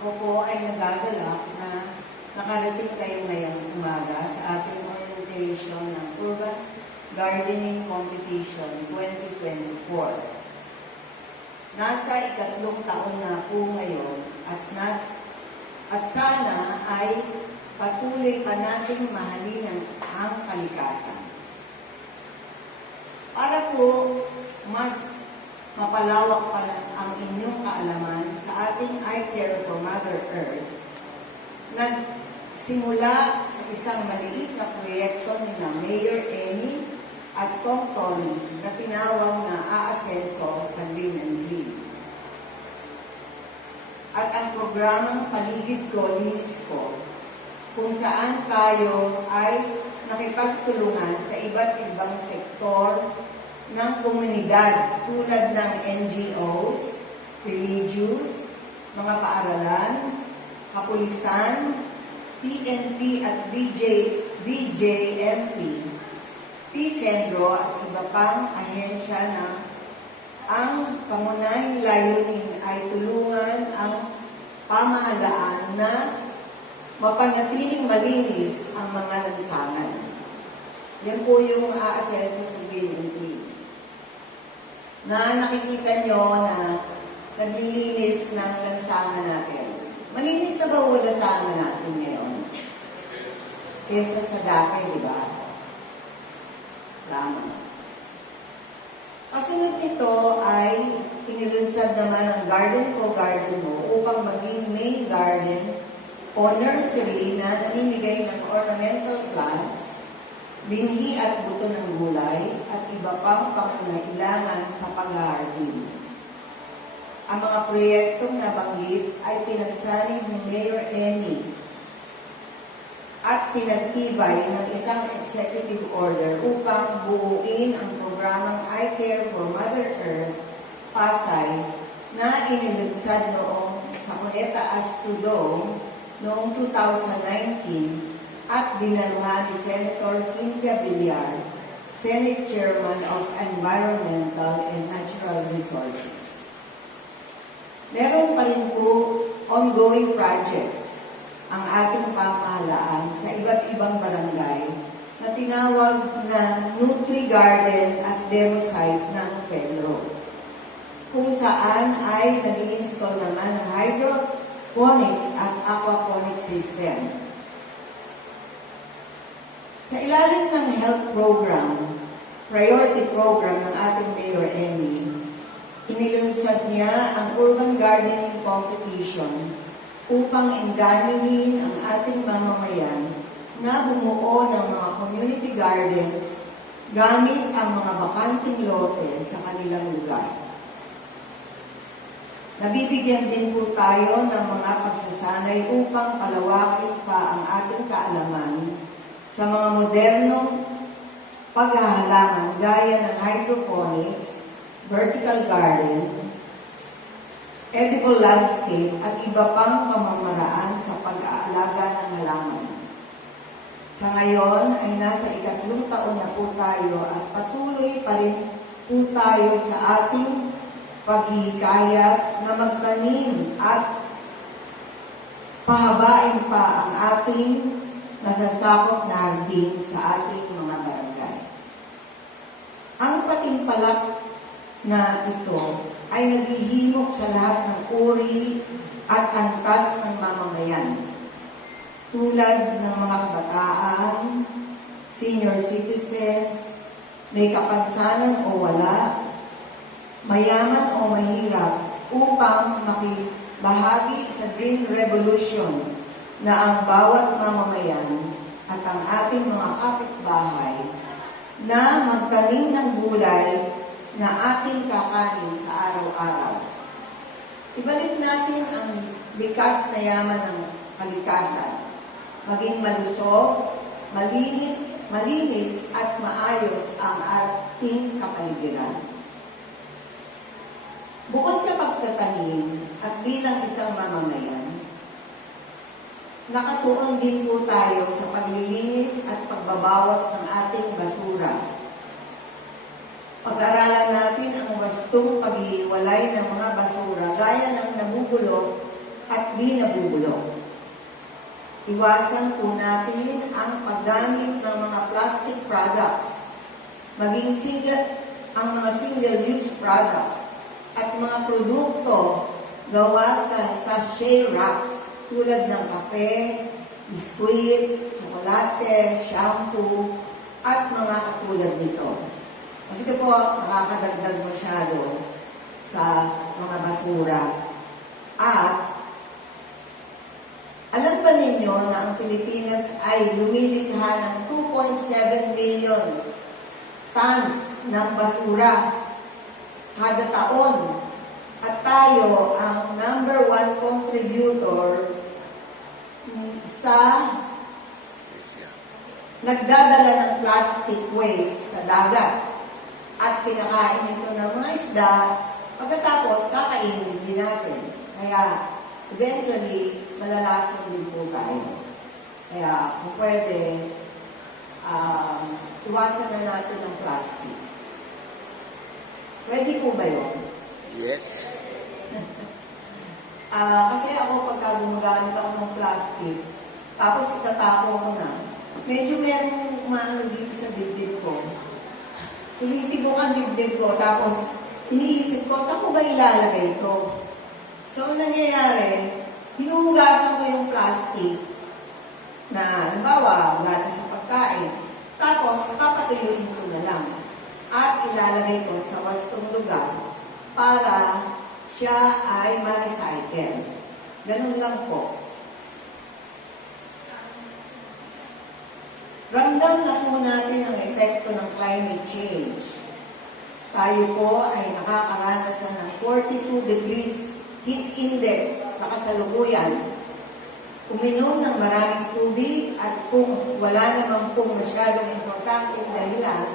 Ako po ay nagagalak na nakarating kayo ngayong umaga sa ating orientation ng Urban Gardening Competition 2024. Nasa ikatlong taon na po ngayon at sana ay patuloy pa nating mahalin ang kalikasan. Para po mas mapalawak pa ang inyong kaalaman sa ating I Care for Mother Earth, nagsimula sa isang maliit na proyekto ni Mayor Emmy at Kong Tony na tinawag na Aasenso sa Green and Green. At ang programang Paligid Ko, Linis Ko, kung saan tayo ay nakipagtulungan sa iba't ibang sektor ng komunidad tulad ng NGOs, religious, mga paaralan, kapulisan, PNP at BJMP, PSENDRO at iba pang ahensya na ang pangunahing layunin ay tulungan ang pamahalaan na mapanatiling malinis ang mga lansangan. Yan po yung Aasenso sa Green and Green. Na nakikita nyo na naglilinis ng lansangan natin. Malinis na ba ang lansangan natin ngayon? Kesa sa dati, di ba? Lamang. Kasunod nito ay inilunsad naman ang Garden Ko, Garden Mo upang maging main garden o nursery na namimigay ng ornamental plants, binhi at buto ng gulay at iba pang pangangailangan sa pag-aardin. Ang mga proyektong nabanggit ay pinagsanib ni Mayor Emmy at pinagtibay ng isang executive order upang buuin ang programang I Care for Mother Earth, Pasay, na inilunsad noong sa Cuneta Astrodome noong 2019 at dinaluhan ni Senator Cynthia Villar, Senate Chairman of Environmental and Natural Resources. Meron pa rin po ongoing projects ang ating pamahalaan sa iba't ibang barangay na tinawag na Nutri Garden at Demo Site ng Pedro, kung saan ay nag-i-install naman ng hydroponics at aquaponics system. Sa ilalim ng health program, priority program ng ating Mayor Emmy, inilunsad niya ang Urban Gardening Competition upang engganihin ang ating mamamayan na bumuo ng mga community gardens gamit ang mga bakanting lote sa kanilang lugar. Nabibigyan din po tayo ng mga pagsasanay upang palawakin pa ang ating kaalaman sa mga modernong paghahalaman gaya ng hydroponics, vertical garden, edible landscape at iba pang pamamaraan sa pag-aalaga ng halaman. Sa ngayon ay nasa ikatlong taon na po tayo at patuloy pa rin po tayo sa ating paghihikayat na magtanim at pahabain pa ang ating nasasakop na hardin sa ating mga barangay. Ang patimpalak na ito ay naghihimok sa lahat ng uri at antas ng mamamayan, tulad ng mga kabataan, senior citizens, may kapansanan o wala, mayaman o mahirap, upang makibahagi sa Green Revolution na ang bawat mamamayan at ang ating mga kapitbahay na magtanim ng gulay na ating kakanin sa araw-araw. Ibalik natin ang likas na yaman ng kalikasan, maging malusog, malinis at maayos ang ating kapaligiran. Bukod sa pagtatanim at bilang isang mamamayan, nakatuon din po tayo sa paglilinis at pagbabawas ng ating basura. Pag-aralan natin ang wastong pag-iiwalay ng mga basura gaya ng nabubulok at di nabubulok. Iwasan po natin ang paggamit ng mga plastic products, maging ang mga single-use products at mga produkto gawa sa sachet wraps tulad ng kape, biskuit, tsokolate, shampoo, at mga katulad nito. Kasi po, nakakadagdag masyado sa mga basura. At alam ba ninyo na ang Pilipinas ay lumilikha ng 2.7 million tons ng basura kada taon? At tayo ang number 1 contributor sa nagdadala ng plastic waste sa dagat. At kinakain ito ng mga isda, pagkatapos kakainin din natin. Kaya eventually, malalason din po tayo. Kaya kung pwede, iwasan na natin ang plastic. Pwede po ba yun? Yes. Kasi ako pagka gumagamit ako ng plastic, tapos itatapon ko na, medyo merong umano dito sa dibdib ko. Tumitibok ang dibdib ko, tapos iniisip ko, saan ko ba ilalagay ito? So, nangyayari, hinuhugasan ko yung plastic na, halimbawa, galing sa pagkain. Tapos, papatuyuin ko na lang. At ilalagay ko sa wastong lugar para siya ay ma-recycle. Ganun lang po. Ramdam na po natin ang epekto ng climate change. Tayo po ay nakakaranas ng 42 degrees heat index sa kasalukuyan. Uminom ng maraming tubig at kung wala naman pong masyadong importanteng dahilan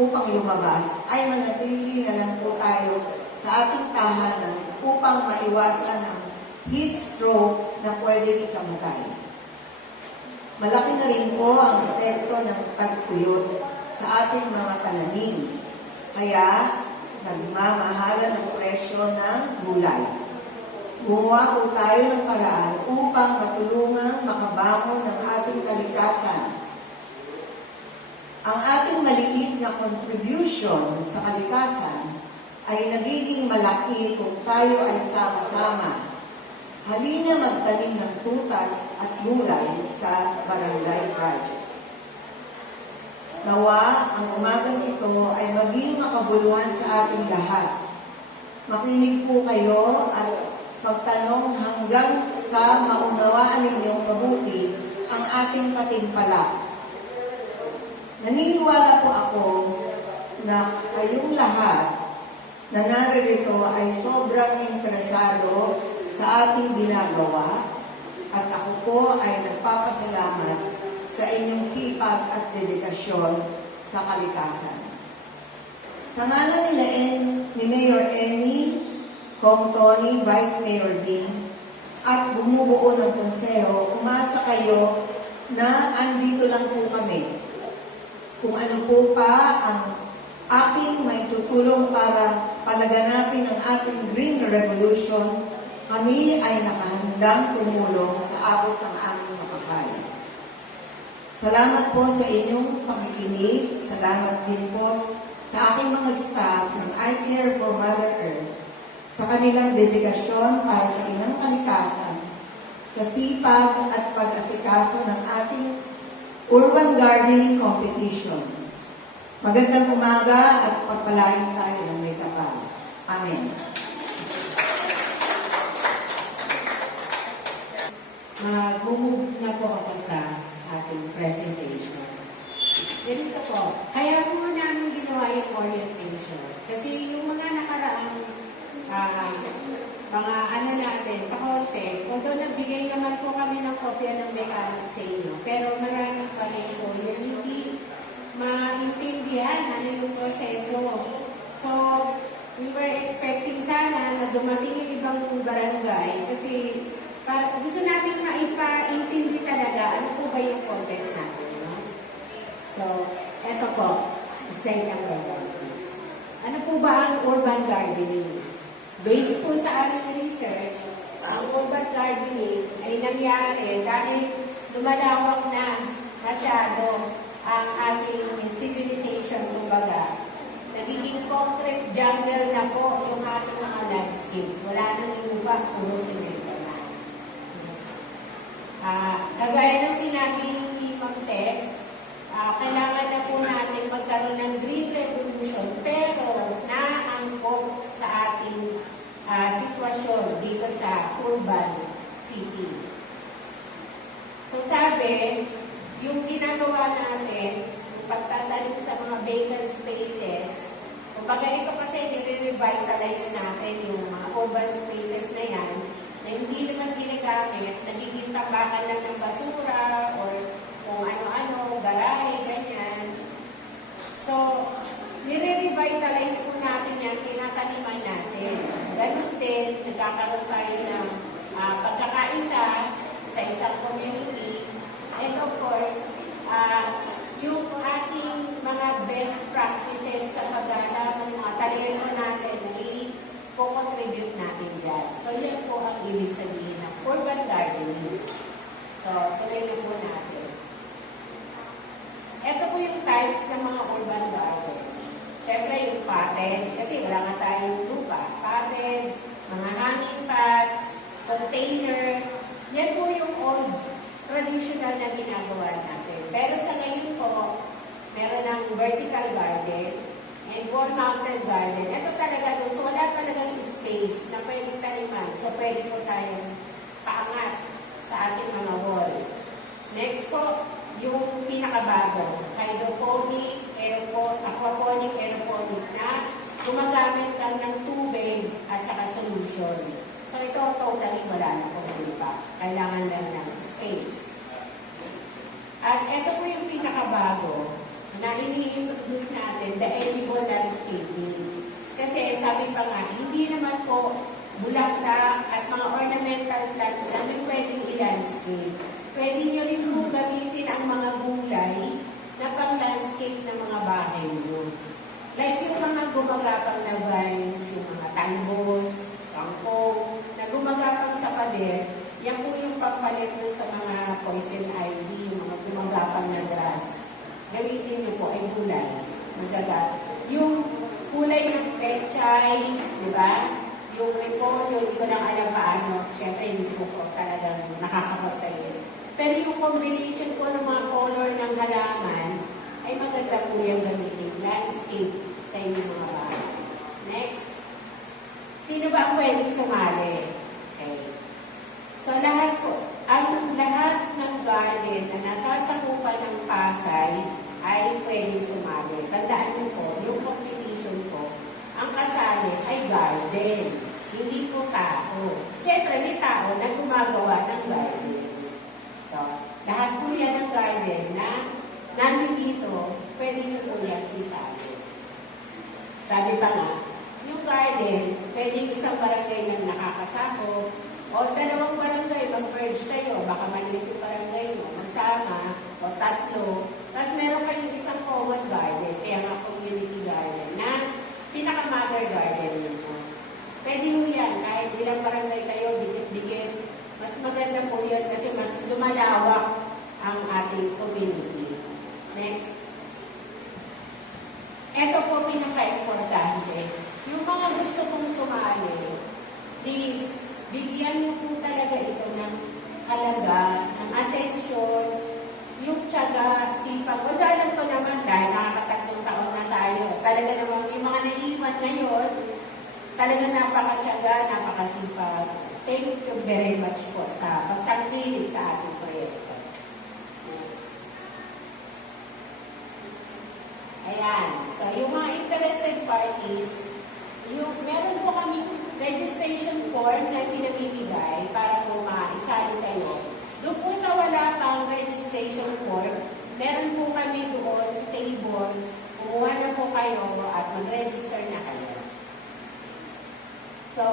upang lumabas, ay manatili na lang po tayo sa ating tahanan upang maiwasan ang heat stroke na pwede ikamatay. Malaki na rin po ang epekto ng tagtuyot sa ating mga pananim. Kaya, nagmamahalan ang presyo ng gulay. Gumawa po tayo ng paraan upang matulungang makabangon ang ating kalikasan. Ang ating maliit na contribution sa kalikasan ay nagiging malaki kung tayo ay sama-sama. Halina magtanim ng prutas at gulay sa barangay project. Nawa, ang umagang ito ay maging makabuluhan sa ating lahat. Makinig po kayo at magtanong hanggang sa maunawaan ninyong mabuti ang ating patimpala. Naniniwala po ako na kayong lahat na naririto ay sobrang interesado sa ating ginagawa at ako po ay nagpapasalamat sa inyong sipag at dedikasyon sa kalikasan. Sa ngalan nila ni Mayor Emmy, Kong Tony, Vice Mayor Ding, at bumubuo ng konseho, umasa kayo na andito lang po kami. Kung ano po pa ang aking may tutulong para palaganapin ang ating Green Revolution, kami ay nakahandang tumulong sa abot ng aming makakaya. Salamat po sa inyong pakikinig. Salamat din po sa aking mga staff ng I Care for Mother Earth sa kanilang dedikasyon para sa inang kalikasan, sa sipag at pag-asikaso ng ating urban gardening competition. Magandang umaga at pagpalain tayo ng may kapal. Amen. Mag-move na po ako sa ating presentation. Ganito po. Kaya po namin ginawa yung orientation. Kasi yung mga nakaraang mga ano natin, pa-contest, although nagbigay naman po kami ng kopya ng mechanic sa inyo, pero maraming pa rin po yung hindi maintindihan ano yung proseso. So, we were expecting sana na dumating yung ibang barangay kasi para gusto namin maipaintindi talaga ano po ba yung contest natin. No? So, eto po, slide number 1 please. Ano po ba ang urban gardening? Based po sa aming research, ang urban gardening ay nangyari dahil lumalawak na masyado ang ating civilization, kumbaga. Nagiging concrete jungle na po yung ating mga landscape. Wala nang iba, puro semento na. Kagaya ng sinabi ni Ma'am Tess, kailangan na po natin magkaroon ng green revolution pero naangkop sa ating sitwasyon dito sa urban city. So sabi, yung ginagawa natin, yung pagtatanim sa mga vacant spaces, kumbaga ito kasi nire-revitalize natin yung mga urban spaces na yan, na hindi naman ginagamit, nagiging tapakan lang ng basura or kung ano-ano, garahe, ganyan. So, nire-revitalize po natin yan, tinataniman natin. Ganun din, nagkakaroon tayo ng pagkakaisa sa isang community. And of course, yung ating mga best practices sa pag-aaral ng mga talento natin, i-contribute natin dyan. So, yan po ang ibig sabihin ng urban gardening. So, tuloy na po natin. Ito po yung types ng mga urban garden. Siyempre yung potted, kasi wala nga tayong lupa. Potted, mga hanging pots, container. Yan po yung old traditional na ginagawa natin. Pero sa ngayon po, meron ng vertical garden and wall-mounted garden. Ito talaga doon. So wala talagang space na pwedeng taniman. So pwede po tayong paangat sa ating mga wall. Next po, yung pinakabago, hydroponic, aquaponic, aeroponic na gumagamit lang ng tubig at saka solution. So ito totally wala na po lupa. Kailangan lang ng space. At ito po yung pinakabago na ini-introduce natin, the edible landscaping. Kasi sabi pa nga, hindi naman po bulaklak at mga ornamental plants lang yung pwedeng i-landscape. Pwede nyo rin po gamitin ang mga gulay na pang-landscape ng mga bahay nyo. Like yung mga gumagapang na vines, yung mga talbos, kangkong, na gumagapang sa pader, yan po yung pampalit nyo sa mga poison ivy, mga gumagapang na grass. Gamitin nyo po ay gulay. Yung kulay ng pechay, di ba? Yung repolyo, hindi ko lang alam paano. Siyempre, hindi ko po talagang nakakapagtayo. Pero yung combination ko ng mga color ng halaman, ay maganda po yung gamitin. Landscape sa inyong mga bahay. Next. Sino ba ang pwedeng sumali? Okay. So, lahat ng garden na nasasakupan ng Pasay ay pwedeng sumali. Tandaan niyo po, yung competition ko, ang kasali ay garden, hindi po tao. Siyempre, may tao na gumagawa ng garden. So, lahat po yan ng garden na nandito, pwede nyo po yan isali. Sabi pa nga, yung garden, pwedeng isang barangay na nakakasako, o dalawang barangay, mag-merge kayo, baka maliit yung barangay mo, magsama, o tatlo, tapos meron kayong isang common garden, kaya nga community garden, na pinaka-mother garden nyo. Pwede mo yan, kahit ilang barangay kayo, dikit-dikit, mas maganda po yan kasi mas lumalawak ang ating community. Next. Ito po pinaka-importante. Yung mga gusto kong sumali, please, bigyan niyo po talaga ito ng halaga, ng atensyon, yung tiyaga, sipag. Wala alam ko naman dahil nakakatatlong taon na tayo. Talaga naman yung mga naiiwan ngayon, talaga napakatiyaga, napakasipag. Thank you very much po sa pagtangkilik sa ating proyekto. Ayan. So, yung mga interested parties, meron po kami registration form na pinamimigay para po maisali kayo. Doon po sa wala pang registration form, meron po kami doon sa table, kumuha na po kayo at mag-register na kayo. So,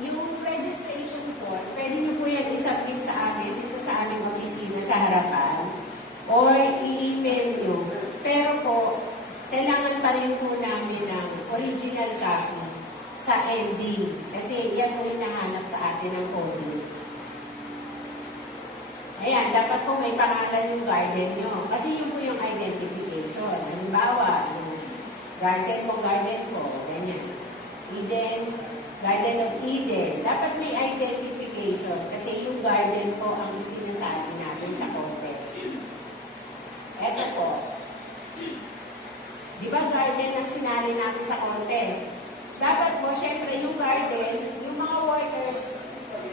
yung registration form, pwede nyo po yan isubmit sa amin, dito sa aming opisina sa harapan, or i-email nyo. Pero po, kailangan pa rin po namin ng original copy sa ending. Kasi yan po yung nahanap sa atin ng COVID. Ayan, dapat po may pangalan yung garden nyo. Kasi yun po yung identification. Halimbawa, yung garden ko, ganyan. Eden, Garden of Eden. Dapat may identification kasi yung garden ko ang sinasabi natin sa contest. Eto po. Di ba garden ang sinali natin sa contest? Dapat po, syempre, yung garden, yung mga workers,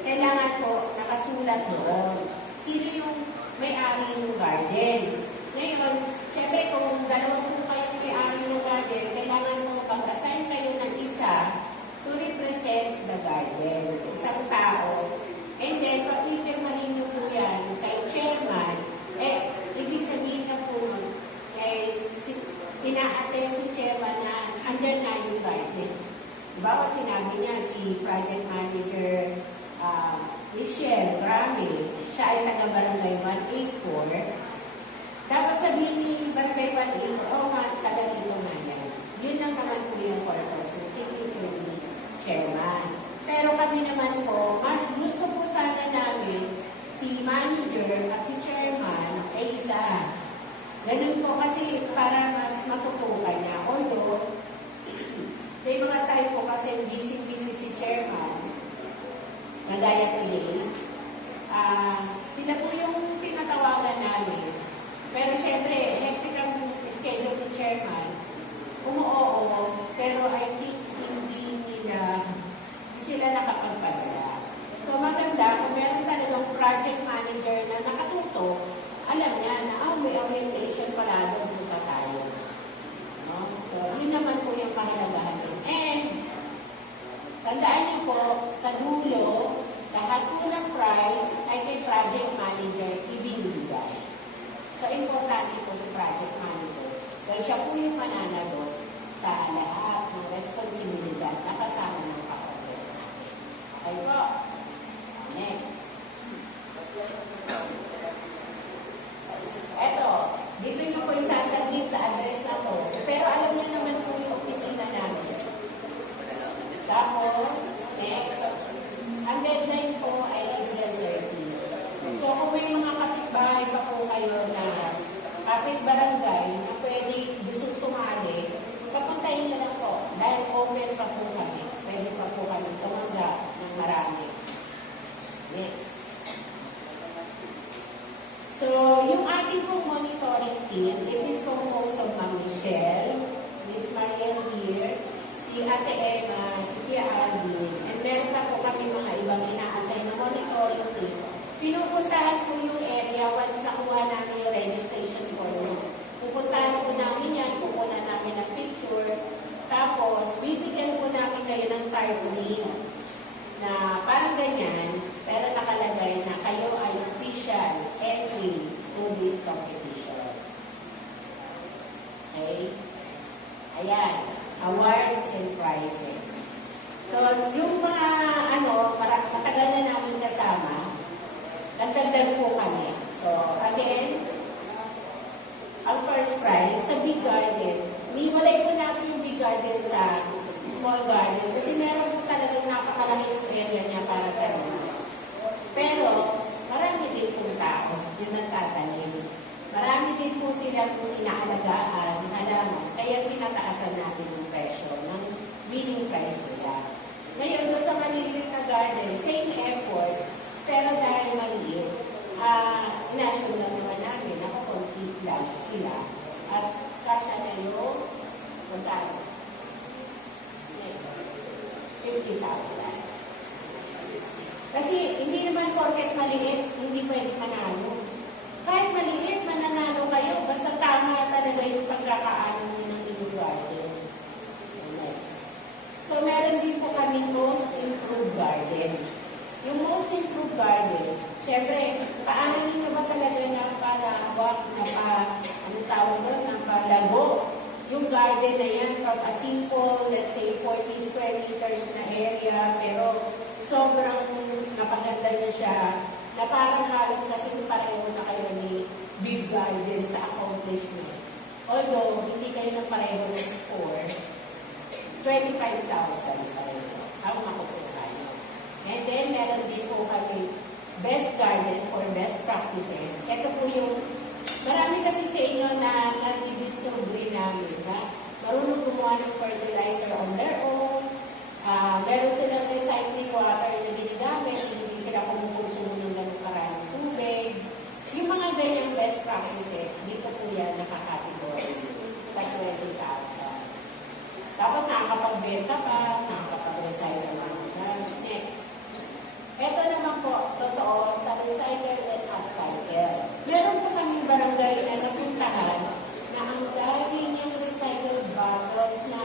kailangan po nakasulat doon. Sino yung may-ari ng garden? Ngayon, syempre, kung dalawa po kayong may-ari ng garden, kailangan mo pag-assign kayo ng isa to represent the garden. Isang tao. And then, pag-ipirmahin nyo po yan kay chairman, ibig sabihin na po, ina-attest ni chairman na under na yung garden. Bawa sinabi niya si project manager Michelle Grame, siya ay taga-barangay 184. Dapat sabihin ni barangay 184, oh nga, taga-dito nga yan. Yun lang naman po yung purpose ng signature ni chairman. Pero kami naman po, mas gusto po sana namin si manager at si chairman ay isa. Ganun po kasi para mas matutukan niya. Although, may mga time po kasi busy-busy si chairman, nagaya today, sila po yung tinatawagan namin. Pero siyempre, hectic ang schedule ng chairman, umuoo, pero I think hindi sila nakapagpadala. So maganda, kung meron talagang project manager na nakatuto, alam niya na, may orientation pala doon, punta tayo. No? So, yun naman po yung kahalagahan. And, tandaan niyo po, sa dulo, lahat po ng prize ay kay project manager ibinibigay. So, importante po si project manager. Dahil siya po yung mananagot sa lahat ng responsibilidad na kasama ng kapatid natin. Okay po. Next. Eto, dito nyo po isasubmit sa address na to. Pero alam niyo naman po yung opisina namin. Tapos, next. Ang deadline po ay April 30. So, kung may mga kapitbahay pa po kayo na kapit-barangay na pwede gusto sumali, papuntahin na lang po. Dahil open pa po kami. Pwede pa po kami tumanggap ng marami. Next. So, yung ating pong monitoring team, it is composed of Ma'am Michelle, Miss Mariel here, si Ate Emma, si Tia Alvin, and meron pa po kami mga ibang ina-assign na monitoring team. Pinupuntahan po yung area once nakuha namin yung registration form. Pupuntahan po namin yan, pupunan namin ng picture, tapos bibigyan po namin kayo ng tarpaulin na parang ganyan, pero nakalagay na kayo ay official entry to this competition. Okay? Ayan. Awards and prizes. So, yung mga matagal na namin kasama, nagdagdag po kami. So, again, ang first prize sa Big Garden, niwalay po natin yung Big Garden sa Small Garden kasi meron po talagang napakalaki yung area niya para tanim. Pero, marami din po tao yung nagtatanim. Marami din po sila po inaalagaan, halaman, kaya tinataasan natin yung presyo ng winning prize nila. Ngayon, doon sa maliliit na garden, same effort, pero dahil maliit, inasyon na naman namin, nakakompete lang sila. At kasya na yung magkano? Next. 50,000. Kasi hindi naman porket maliit, hindi pwede manalo. Kahit maliit, mananalo kayo, basta tama talaga yung pagkakaano ng inyong garden. Next. So, meron din po kami most improved garden. Yung most improved garden, syempre, paano nyo ba talaga na palawak, na palago yung garden na yan from a simple, let's say, 40 square meters na area, pero sobrang napaganda niya siya, na parang halos kasi pareho na kayo ni Big Garden sa accomplishment. Although, hindi kayo ng pareho ng score, 25,000 tayo ang makukuha nyo. And then, meron din po kami best garden for best practices. Ito po yung, marami kasi sa inyo na na-discovery namin na marunong gumawa ng fertilizer on their own. Meron silang recycling water na ginagamit, hindi sila kumukonsumo ng ganun karaming tubig. Yung mga ganyang best practices, dito po yan nakakategory sa 20,000. Tapos nakakapagbenta pa, nakakapag-recycle naman. Next. Ito naman po, totoo, sa recycle and upcycle. Meron po kaming barangay na napuntahan na ang dami niyang recycled bottles na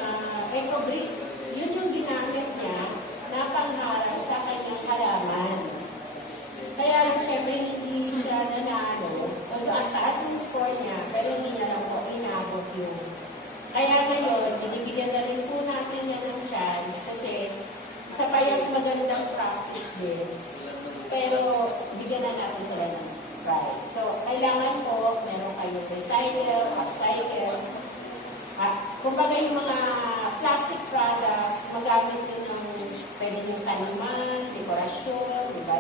eco-brick. Yun yung ginamit niya na pangharap sa kanyang halaman. Kaya lang syempre hindi siya nanalo. Although ang taas ng score niya, pero hindi niya lang po inabot yun. Kaya ngayon, binibigyan na rin po natin yan ng chance kasi sa payang magandang practice din. Pero bigyan na natin sila ng prize. So, kailangan po, meron kayong recycle, upcycle. Kumbaga yung mga plastic products, magamit din ng pwede yung taniman, dekorasyon, diba?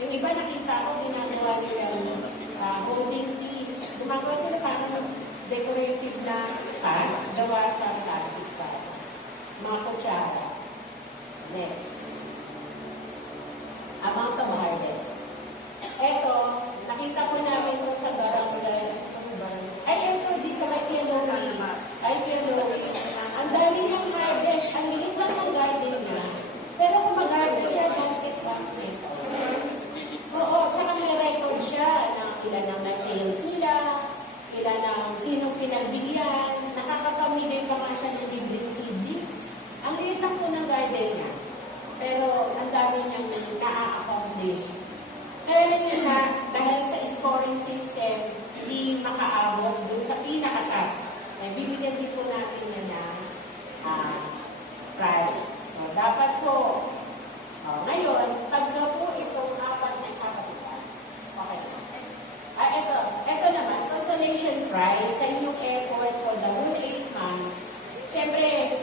Yung iba nakita ko, ginagawa nila yung holding piece. Gumagawa sila parang decorative na pan, gawa sa plastic pan. Mga kutsara. Next. Amount of harvest. Ito, nakita po namin ito sa barangay. Ay, ito, dito kay Kialowi. Ay, Kialowi. Ang dami niyang harvest. Ang liit lang ng garden niya. Pero kung mag-harvest siya, basket. Oo, tsaka may record siya ng ilan ang na-sales nila, ilan ang sinong pinagbigyan, nakakapamigay pa nga siya ng libreng seedlings. Ang liit lang po ng garden niya. Pero ang dami niyang na-accomplish. Kaya rin yun na, dahil sa scoring system, hindi makaabot dun sa pinaka-top. Bibigyan din po natin na prize. So, dapat po, ngayon, pagka po itong apat na kapatitan. Okay. Ito naman, consolation prize sa inyong effort for the whole 8 months. Siyempre,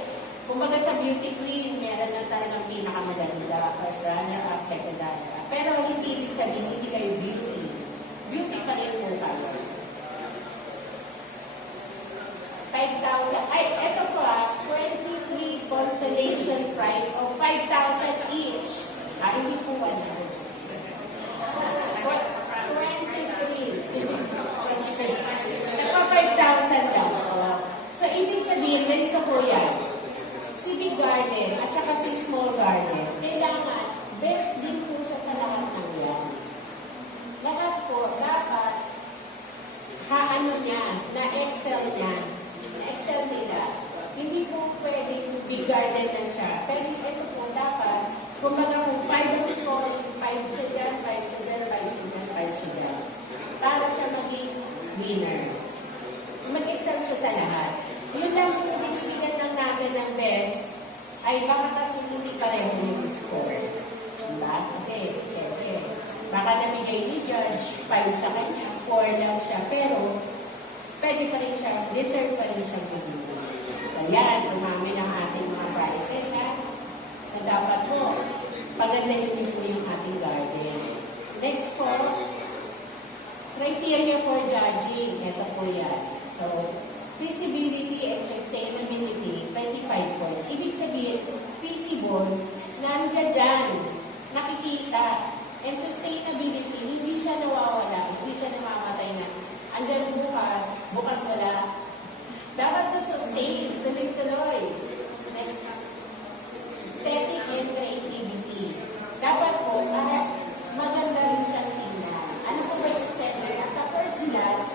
kumbaga sa beauty queen, meron na talagang pinakamaganda, first runner-up, second runner-up. Pero hindi ibig sabihin, hindi kayo beauty. Beauty pa rin po kayo. 5,000. Ay, ito po 23 consolation prize of 5,000 each. Hindi po 100. 23. Naka 5,000 lang. So, ibig sabihin, ganito po yan. Si Big Garden at saka si Small Garden, kailangan best din po siya sa lahat ng yan. Lahat po, dapat na-excel niya. Na-excel nila. Hindi po pwedeng Big Garden na siya. Pero ito po dapat, kumbaga kung 5 ang scoring, 5 siya dyan, 5 siya dyan, 5 siya dyan, 5 siya dyan. Para siya maging winner. Mag-excel siya sa lahat. Yun lang po binibigyan lang natin ng best, ay baka kasi hindi pareho yung score. Diba? Kasi, syempre, baka namigay ni Judge 5 sa kanya, 4 lang siya, pero pwede pa rin siya, deserve pa rin siya bibigyan. So yan, umami ng ating mga prizes, ha? So dapat po, pagandahin niyo po yung ating garden. Next po, criteria for judging. Ito po yan. So, feasibility and sustainability, 35 points. Ibig sabihin, feasible, nandiyan dyan, nakikita. And sustainability, hindi siya nawawala, hindi siya namamatay na. Hanggang bukas wala. Dapat na sustain, tuloy-tuloy. Next, aesthetic and creativity. Dapat po, maganda rin siyang tingnan. Ano po ba yung aesthetic? At the first glance,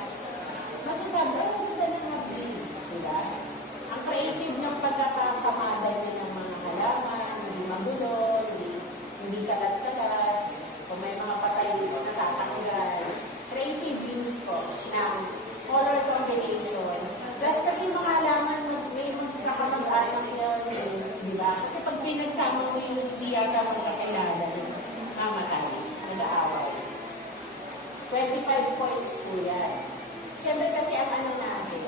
masasabi, ang ganda ng happy. Diba? Ang creative ng pagkakakamada niya ng mga halaman, hindi magulo, hindi kalat-kalat, kung may mga patay na natatanggal. Creative use po ng color combination. Plus kasi mga halaman, may magkakamag-anak yun, di ba? Kasi pag pinagsama mo yung hindi yata magkakilala, mamatay, nag-aaway. 25 points po yan. Siyempre kasi ang ano natin,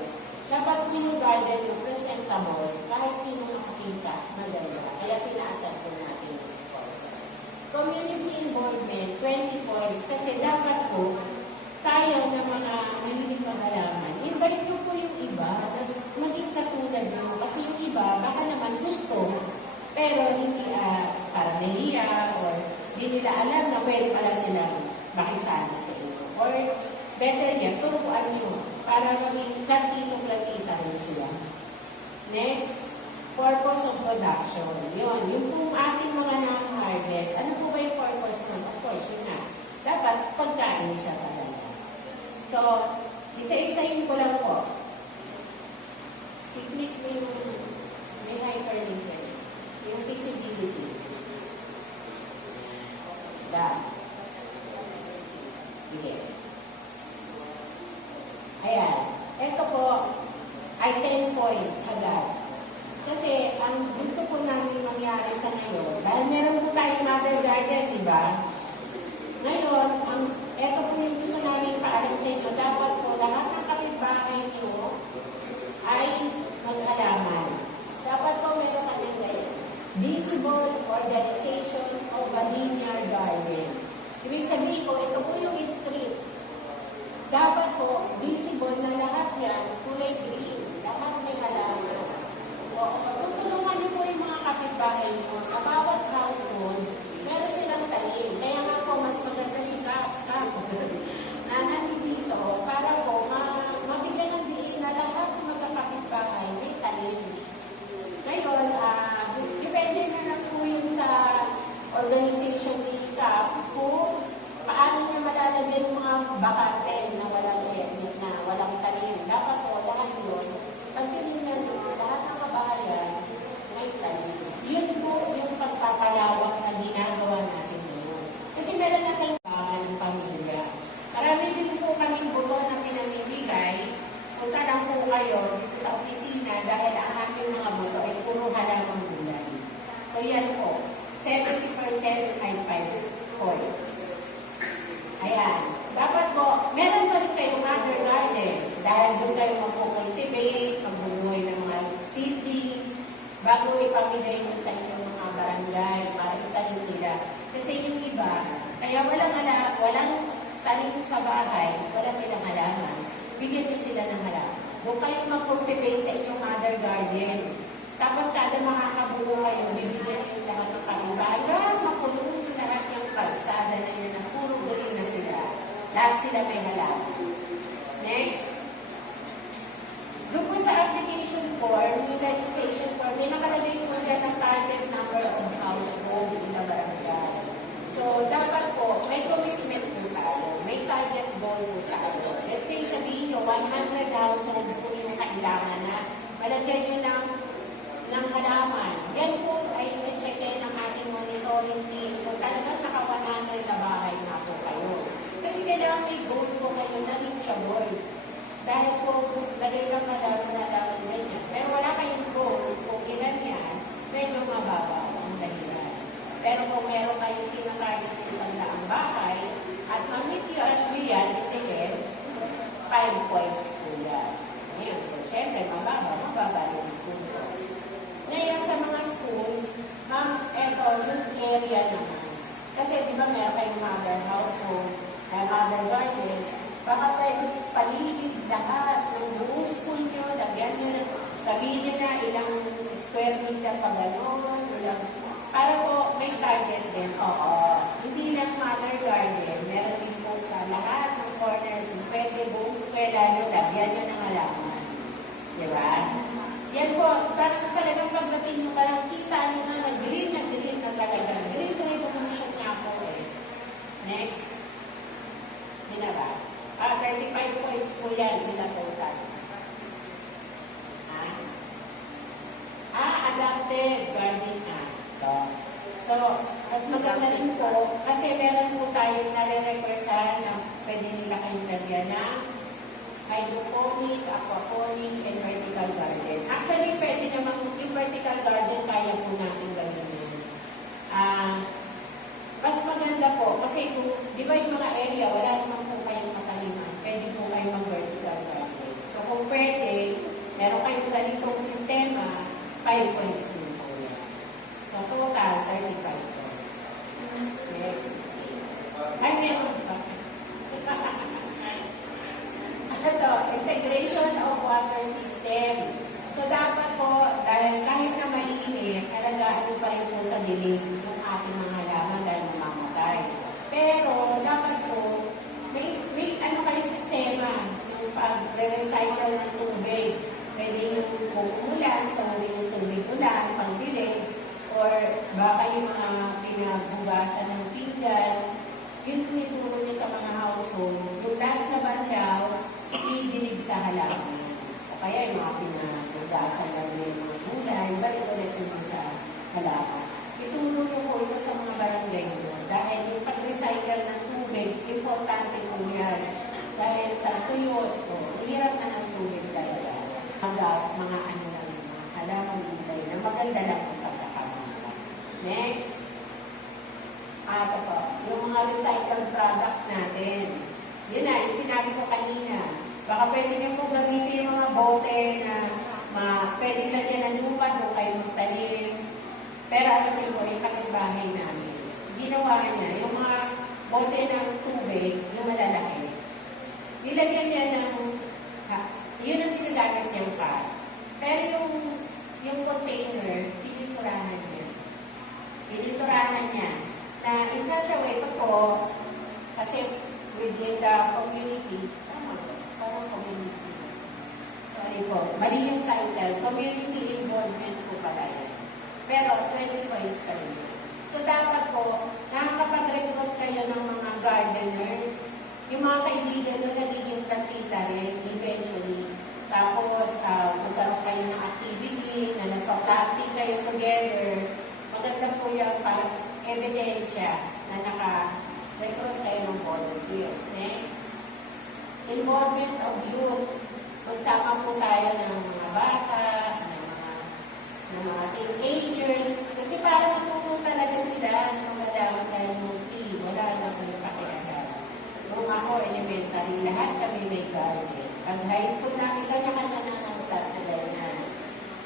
dapat yung garden yung present makita mo, kahit sino makakita, maganda. Kaya tinaasan po natin yung score. Community involvement, 20 points. Kasi dapat po, tayo na mga mahilig mag-alaman, invite nyo po yung iba, tapos maging katulad nyo. Kasi yung iba, baka naman gusto, pero hindi para nahiya, or hindi nila alam na pwede pala silang makisama sa inyo. Or better yet, turuan nyo para maging platitong-platita rin sila. Next, purpose of production. Yun, yung pong ating mga na-harvest, ano po ba yung purpose nun? Of course, yun na. Dapat pagkain siya talaga. So, isa-isayin ko lang po. I-click mo yung may hyperlink na yun. Yung visibility. Done. Sige. Ayan. Ito po ay 10 points agad. Kasi ang gusto po namin mangyari sa ngayon, dahil meron po tayong mother garden, di ba? Ngayon, ito po yung gusto namin paalam sa inyo, dapat po lahat ng kapitbahay nyo ay mag-halaman. Dapat po meron kanyang ganyan. Visible organization of a linear garden. Ibig sabihin ko, ito po yung street. Dapat po, visible na lahat yan, kulay green. Lahat may halaman. O, tutulungan niyo po yung mga kapitbahay nyo na bawat household, meron silang talim. Kaya nga po, mas maganda si Kap na nandito para po mabigyan ng diin na lahat ng magkakapitbahay may talim. Ngayon, depende na lang po yun sa organization ni Kap kung paano niya malalagyan yung mga bakante na walang talim. Dapat po, lahat yun. Pag tinignan mo, lahat ng kabahayan may talim. Yun po yung pagpapalawak na ginagawa natin ngayon. Kasi meron natin ng pamilya. Marami din po kaming buto na pinamimigay. Punta lang po kayo dito sa opisina dahil ang aming mga buto ay puro halamang gulay. So yan po, 70% ay 5 points. Ayan. Dapat po, meron pa rin kayong mother garden dahil doon kayo magpo-cultivate, magbubuhay ng mga seedlings, bago ipamigay nyo sa inyong mga barangay, para itanim nila. Kasi yung iba, kaya walang tanim sa bahay, wala silang halaman, bigyan nyo sila ng halaman. Doon kayo mag-cultivate sa inyong mother garden. Tapos kada makakabuo kayo, bibigyan nyo lahat ng kapitbahay, makulong lahat yung kalsada na yun, na puro green na sila. Lahat sila may halaman. Next. Doon po sa application form, yung registration form, may nakalagay po dyan ang target number of household in the barangay. So, dapat po, may commitment po tayo. May target goal po tayo. Let's say, sabihin nyo, 100 household po yung kailangan na malagyan nyo ng halaman. Yan po ay check-in ng ating monitoring team. Kung talagang naka-100 na bahay na po kayo. Kasi kailangan may goal po kayo na reachable. Dahil po, lagay lang na ganyan. Pero wala kayong goal kung ilan yan, medyo mababa ang dahilan. Pero kung meron kayong tinatarget ng 100 bahay, at mamit nyo yan, itigil, 5 points po yan. Ngayon, siyempre, mababa yung puntos. Ngayon, sa mga schools, ma'am, eto, yung area naman. Kasi, di ba, meron kayong mother household, mother garden, baka pwede paligid lahat ng buong school nyo, lagyan nyo na, sabihin nyo na ilang square meter pa gano'n, para po may target din. Oo. Hindi lang mother garden, meron din po sa lahat ng corner, pwede buong eskwela nyo, lagyan nyo ng halaman. Di ba? Yan po, talagang pagdating nyo parang kita nyo na green na talaga. Green revolution nga po eh. Next. Ginaba. 35 points po yan, total. Adapted Garden Act. So, mas maganda rin po, kasi meron po tayong nare-requestan na pwede nila kayong lagyan ng hydroponic, aquaponic, and vertical garden. Actually, pwede namang yung vertical garden, kaya po natin gawin yun. Mas maganda po, kasi kung, di ba yung mga area, wala naman po kayong mataliman, pwede po kayong mag-vertical garden. So, kung pwede, meron kayong ganitong sistema, 5 points din po yan. So, total, 35 points. Next is ay, meron pa. Ito, integration of water system. So, dapat po, dahil kahit na mainit, alagaan pa rin po sa dilim yung ating mga halaman dahil mamamatay. Pero, dapat po, may ano kayo sistema, yung pag-recycle ng tubig. Pwede yung umulan, so yung tubig ulan, pagdilig, or baka yung mga pinagbugasan ng pinggan, yun tinuturo niyo sa mga household. Yung last na bandaw, idinig sa halaman. O kaya yung mga pinagbugasan ng mga gulay, balik-balik yun sa halaman. Ituro niyo po ito sa mga barangay mo. Dahil yung pag-recycle ng tubig, importante po yan. Dahil tuyot po, hirap na ng tubig talaga. Mga ano lang, mga halaman gulay na maganda lang ang pagkakamita. Next. Ito po, yung mga recycled products natin. Yun na, yung sinabi ko kanina. Baka pwede niyo po gamitin yung mga bote na pwede lagyan ng lupa doon kayo magtanim. Pero ano po yung kapitbahay namin. Ginawa niya, yung mga bote ng tubig, yung malalaki. Nilagyan niya ng, yun ang ginagamit niyang can. Pero yung container, piniturahan niya. Piniturahan niya. Na in such a way po, kasi within the community, tama po, parang community. Sorry po, mali yung title, community involvement po pala yan. Pero 20 points pa rin. So dapat po, nakakapag-recruit kayo ng mga gardeners, yung mga kaibigan na nagiging plantita rin, eventually. Tapos, magkaroon kayo ng activity, na nagpa-planting kayo together. Maganda po yan para ebidensya na naka-recruit kayo ng volunteers. Next. Involvement of youth. Magsama po tayo ng mga bata, ng mga teenagers. Kasi para matuto talaga sila ng malaman dahil mostly wala na po yung pakialam. Nung ako, elementary, lahat kami may garden. Pag high school namin, kanya-kanya na nagtatagal na.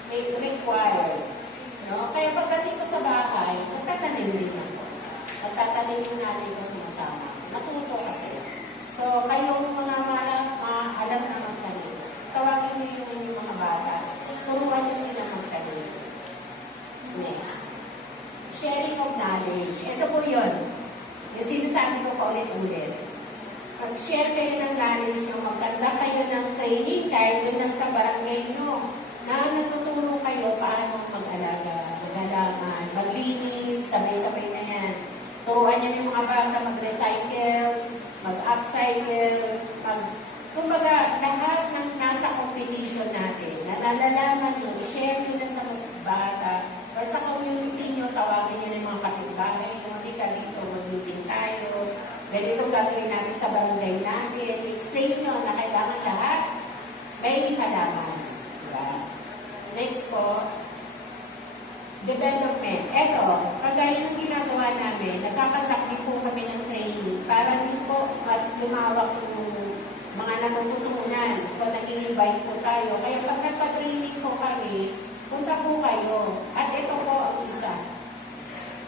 May required. No? Kaya pagdating ko sa bahay, nagtatanim din ako. Nagtatanim yung natin ko sumasama. Natuto kasi. So, kayong mga alam na magtanim, tawagin niyo yung mga bata. Turuan niyo sila magtanim. Next. Sharing of knowledge. Ito po yun. Yung sinasabi ko pa ulit-ulit. Mag-share kayo ng knowledge nyo, magkanda kayo ng training kahit yun lang sa barangay nyo, na natuturo kayo paano mag-alaga, mag-halaman, maglinis, sabay-sabay na yan. Turuan nyo yung mga bata mag-recycle, mag-upcycle, kumbaga, lahat ng nasa competition natin, na nalalaman nyo, i-share nyo na sa mas bata, or sa community nyo, tawagin nyo ng mga kapitbahay, kung hindi ka dito, mag-meeting tayo, ganito gagawin natin sa barangay natin. Explain nyo na kailangan lahat may halaman. Diba? Next po, development. Ito, kagaya ng ginagawa namin, nagkakatakbi po kami ng training para din po mas lumawak yung mga natututunan. So, nag-invite po tayo. Kaya pag nagpa-training po kami, punta po kayo. At ito po ang isa.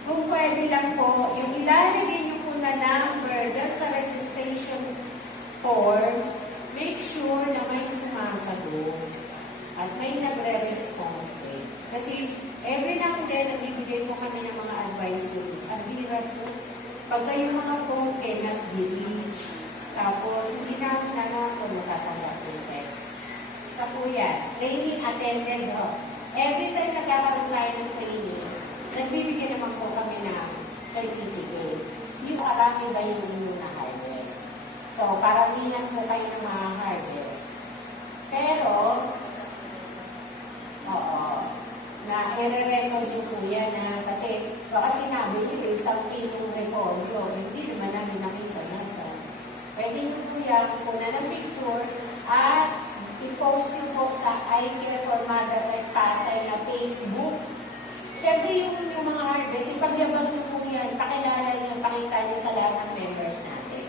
Kung pwede lang po, yung ilalagay nyo po na number dyan sa registration form, make sure na may sumasagot at may nagre-respond. Kasi every now and then, nagbibigay po kami ng mga advisories. Ang hirap po, pag kayo mga phone nag-delete, tapos hindi namin kung natatanggap yung text. Isa po yan, training attended. Every time nagkakaroon tayo ng training, nagbibigyan naman po kami ng certificate. Hindi po alam nyo ba yung inyong na-harvest. So, paramihan po kayo ng mga harvest. Pero, na i-record nyo po yan na kasi baka sinabi nyo isang kilong repolyo, hindi naman namin nakita na. So, pwede nyo po yan, kunan ng picture at i-post nyo po sa I Care for Mother and Pasay na Facebook. Siyempre yung mga harvest, ipagyabang nyo po yan, pakilala nyo, pakita nyo sa lahat ng members natin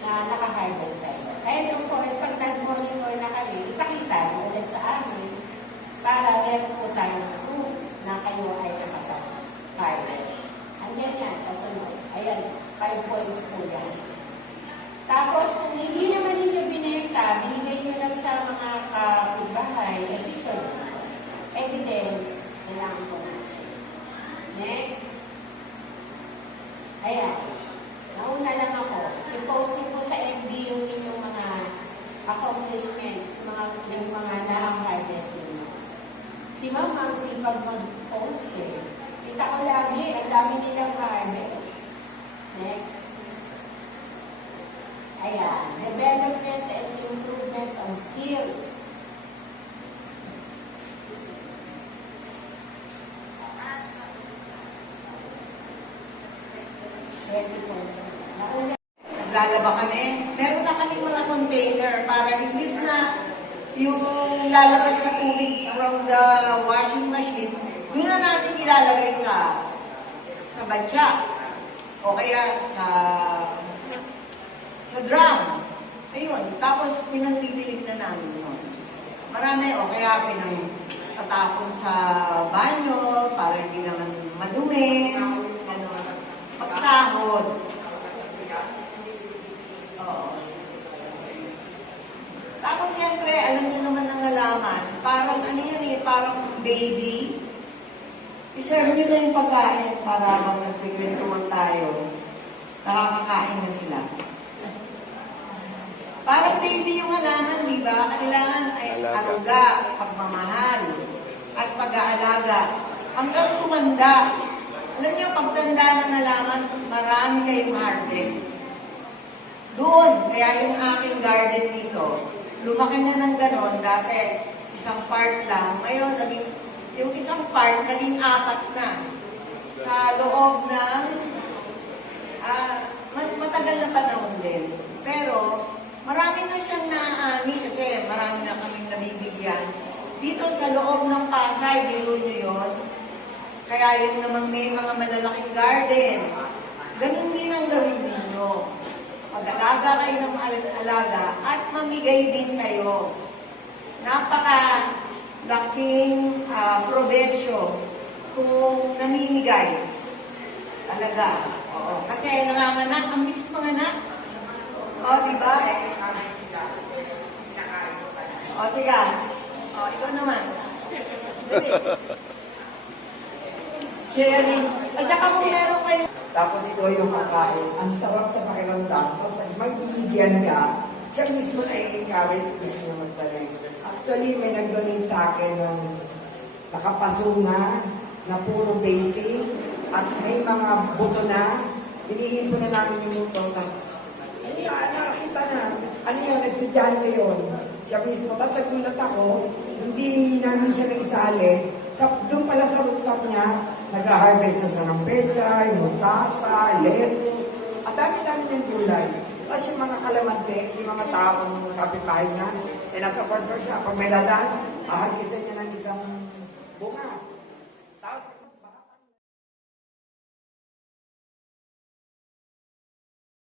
na naka-harvest tayo. And of course, pag nag-monitor na kami, ipakita nyo ulit sa amin para meron po tayong accomplishments, yung mga na-harvest nila. Si Mama, sipag mag-post eh. Kita ko lagi, ang dami nilang harvest. Next. Ayan, development and improvement of skills. Naglalaba kami. Meron na kaming mga container para imbis na yung lalabas na tubig from the washing machine, doon na natin ilalagay sa batya o kaya sa drum. Ayun. Tapos pinagdidilig na namin yun. Marami o kaya pinagtatapon sa banyo para hindi naman madumi. Ano, pagsahod. Oo. Tapos siyempre, alam niyo naman ang halaman, parang ano yun eh, parang baby. I-serve niyo na yung pagkain para habang nagkikwentuhan tayo, nakakakain na sila. Parang baby yung halaman, di ba? Kailangan ay aruga, pagmamahal, at pag-aalaga. Hanggang tumanda. Alam niyo, pagtanda ng halaman, marami kayong harvest. Doon, kaya yung aking garden dito, lumaki niya ng ganon, dati isang part lang, ngayon yung isang part naging 4 na. Sa loob ng matagal na panahon din. Pero marami na siyang naani kasi marami na kaming nabibigyan. Dito sa loob ng Pasay, biro niyo yun. Kaya yung namang may mga malalaking garden. Ganun din ang gawin ninyo. Mag-alaga kayo ng alaga at mamigay din kayo. Napaka-laking probensyo kung namimigay. Talaga. Oo. Kasi nanganganak, ang bilis mga anak. O, diba? O, sige. O, ikaw naman. Sharing. At saka kung meron kayo Tapos ito yung kakain. Ang sarap sa pakiramdam. Tapos pag magbibigyan ka, siya mismo na i-encourage gusto niya magtanay. Actually, may nag-donate sa akin ng nakapasunga na puro basing at may mga buto na. Binihin po na namin yung buto. Tapos, nakakita na. Ano yun? Estudyante yun. Siya mismo. Tapos nagulat ako, hindi namin siya naisali. Doon pala sa rooftop niya, nag-harvest na siya ng pechay, mustasa, lettuce, at dami-dami ng gulay. Tapos yung mga kalamansi, yung mga taong kapitbahay niya, nasa partner siya. Pag may dadan, ahagisan niya ng isang bunga.